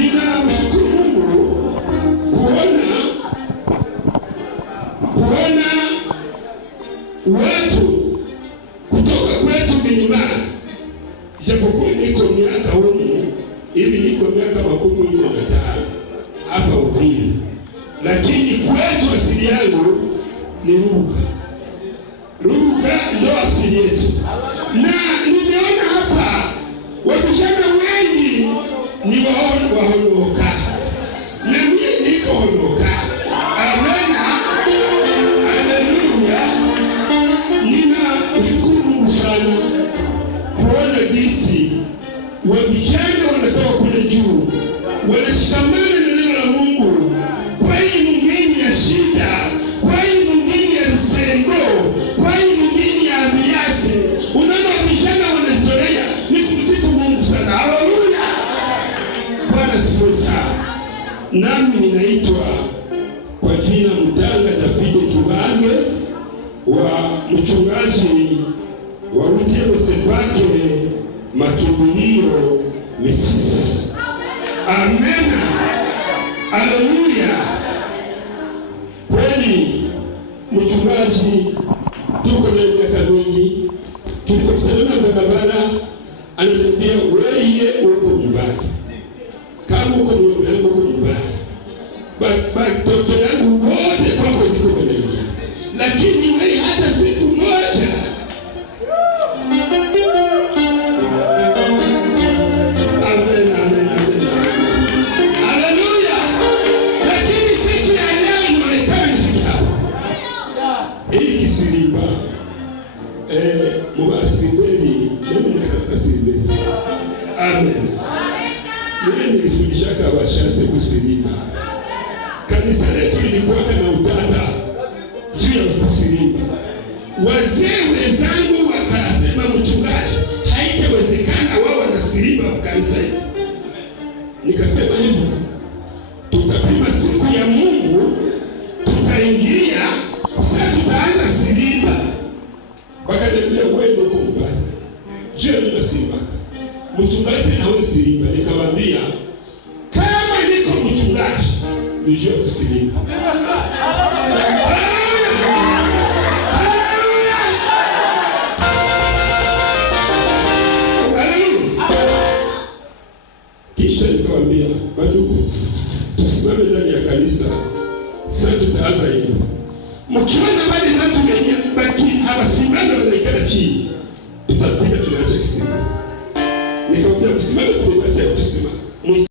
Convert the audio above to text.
ninamshukuru Mungu kuona watu kutoka kwetu milimani, japokuwa niko miaka humu hivi, niko miaka 15 hapa Uvira, lakini kwetu asili yangu ni Ruga ndo asili yetu. Na nimeona hapa wavijana wengi ni wahonoka, na mimi niko honoka. Amen, haleluya. Ninashukuru Mungu sana kuona jinsi wavijana wanatoka kule juu wanashikamana na neno la Mungu kwa hii mwingine ya shida, kwa hii mwingine ya msengo, kwa hii mwingine ya miasi. Unaona vijana wanatolea, ni kumsifu Mungu sana. Haleluya, Bwana sifiwe sana. Nami ninaitwa kwa jina Mtanga David Kibange, wa mchungaji wa Rutemo Sebake Makimbilio Misisi. Amen, haleluya. Kweli mchungaji, tuko na miaka mingi, tulipokutana na barabara ananiambia wewe uko nyumbani, kama uko nyumbani uko nyumbani, watoto yangu wote kwako niko mbele, lakini wewe hata siku moja. Amen, amen, amen, haleluya. Lakini siku ya leo inaonekana nifika hii kisilimba mwasilimbeni, mimi nakakasimbezi. Amen. Mimi nilifundishaka washaze kusilimba. Kanisa letu lilikuwa na utata juu ya kusilimba. Wazee wenzangu wakasema, mchungaji, haitawezekana wao wanasilimba kanisa hili. Nikasema hivyo, tutapima siku ya Mungu, tutaingia, sasa tutaanza silimba. Wakaniambia wewe uko mbali. Je, mimi silimba? Mchungaji nawe silimba. Nikamwambia kama niko mchungaji, nijue kusilimba. Kisha nikamwambia baduku, tusimame ndani ya kanisa, sasa tutaanza hiyo. Mkiona wale watu wenye baki hawasimama wanaikana chini, tutapiga tunaanza kisima. Nikamwambia msimame, tunaanza kusimama.